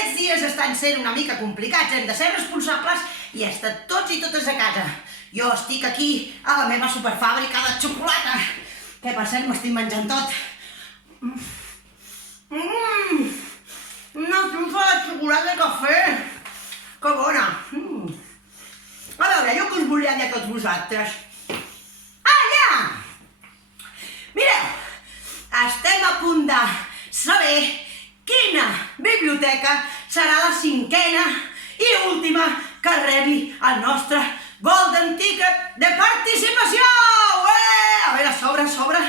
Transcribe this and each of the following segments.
aquests dies estan sent una mica complicats, hem de ser responsables i estar tots i totes a casa. Jo estic aquí a la meva superfàbrica de xocolata, que per cert m'estic menjant tot. Una trufa de xocolata i cafè, que bona. A veure, jo que us volia dir a tots vosaltres. Mireu, estem a punt de saber quina biblioteca serà la 5a i última que rebi el nostre Golden Ticket de participació! A veure, sobre.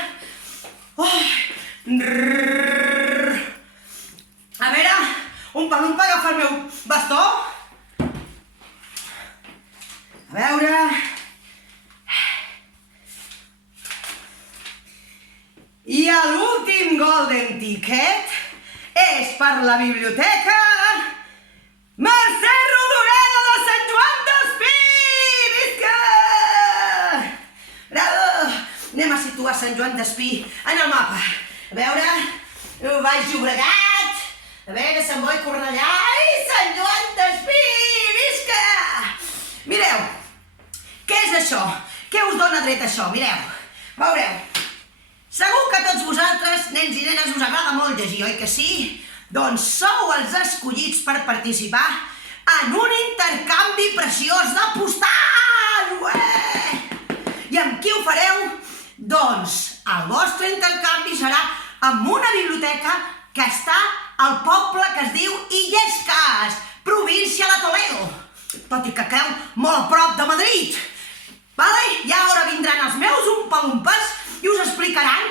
A veure, un palumpa, agafa el meu bastó. A veure... I l'últim Golden Ticket és per la biblioteca Mercè Rodoreda de Sant Joan d'Espí! Visca! Bravo! Anem a situar Sant Joan d'Espí en el mapa. A veure, Baix Llobregat, a veure, Sant Boi, Cornellà i Sant Joan d'Espí! Visca! Mireu, què és això? Què us dona dret això? Mireu, veureu. Segur que a tots vosaltres, nens i nenes, us agrada molt llegir, oi que sí? Doncs sou els escollits per participar en un intercanvi preciós de postal! I amb qui ho fareu? Doncs el vostre intercanvi serà amb una biblioteca que està al poble que es diu Illescas, província de Toledo, tot i que quedeu molt a prop de Madrid. I ara vindran els meus umpalumpes i us explicaran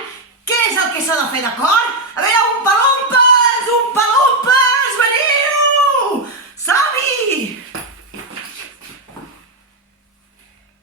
què és el que s'ha de fer, d'acord? A veure,